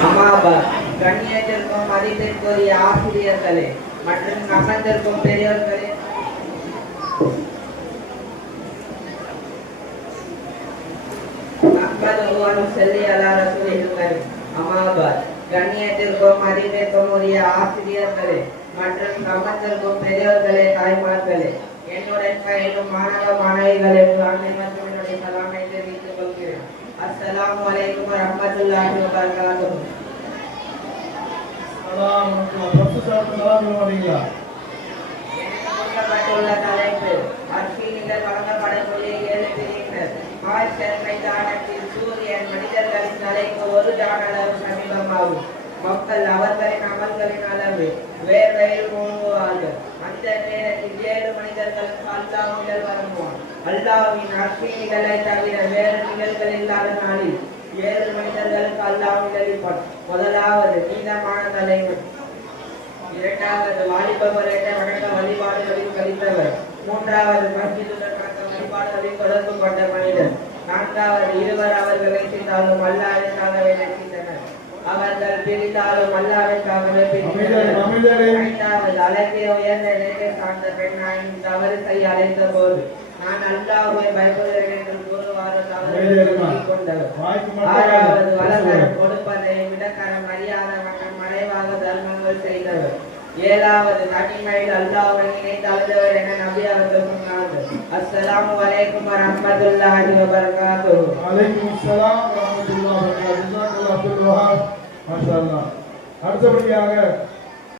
அம்மாபா கண்ணியத்திற்கும் மதிப்பிற்குரிய ஆசிரியர்களே மற்றும் அமர்ந்திருக்கும் பெரியோர்களே அஹ்மது செல்லி அலா அம்மாபாத் கண்ணியத்திற்கும் மதிப்பிற்கும் உரிய ஆசிரியர்களே மற்றும் அமர்ந்திருக்கும் பெரியோர்களே தாய்மார்களே என்னுடன் பயிலும் மாணவ மாணவிகளுக்கு அனைவருக்கும் என்னுடைய சலாமை தெரிவித்துக் கொள்கிறேன். அஸ்ஸலாமு அலைக்கும் வரஹ்மத்துல்லாஹி வபரகாத்துஹு. கொடுக்கப்பட்டுள்ள தலைப்பு அற்பீனிகள் வழங்கப்படக்கூடிய ஏழு பிரிவினர் மக்கள் அவர்களின் அமல்களின் அளவு வேர்வையில் மூழ்குவார்கள் அந்த நேரத்தில் ஏழு மனிதர்களுக்கு அல்லாஹ் நிகழ் வருவான் அல்லாஹ்வின் அற்பீனிகளை தவிர வேறு நிகழ்கள் இல்லாத நாளில் ஏழு மனிதர்களுக்கு அல்லாஹ் நிகழ்ப்பான் முதலாவது நீளமான தலைவர் இரண்டாவது வாலிபவர் என்ற வணக்க வழிபாடுகளில் கழித்தவர். மூன்றாவது மஸ்ஜிதுடன் வணக்க வழிபாடுகளில் தொடர்பு கொண்ட மனிதர் நான்காவது இருவர் அவர்களை செய்தாலும் அல்லாவிற்காகவே நினைக்கின்றனர் அவர்கள் அல்லாவிற்காகவே பிரித்தனர் அமைதியாரு. ஐந்தாவது அழைப்பிய உயர்ந்த நிலையை சார்ந்த பெண்ணாயின் தவறு செய்ய அழைத்த போது நான் அல்லாஹ்வை பயப்படுகிறேன் என்று கூறுவாறு தவறு அமைதியாருமா. கொண்டவர் வாய்க்கு மட்டும் ஆறாவது பேசுவது. வலதரம் கொடுப்பதை விடக்கரம் அறியாத மற்றும் மறைவாக தர்மங்கள் செய்தவர் ஏழாவது தனிமையில் அல்லாஹ்வை நினைத்து அழுதவர் என நபி அவர்கள் சொன்னார்கள் அஸ்ஸலாமு அலைக்கும் சலாம் வரமத்துல்லாஹி வபரகாத்துஹு மாஷா அடுத்தபடியாக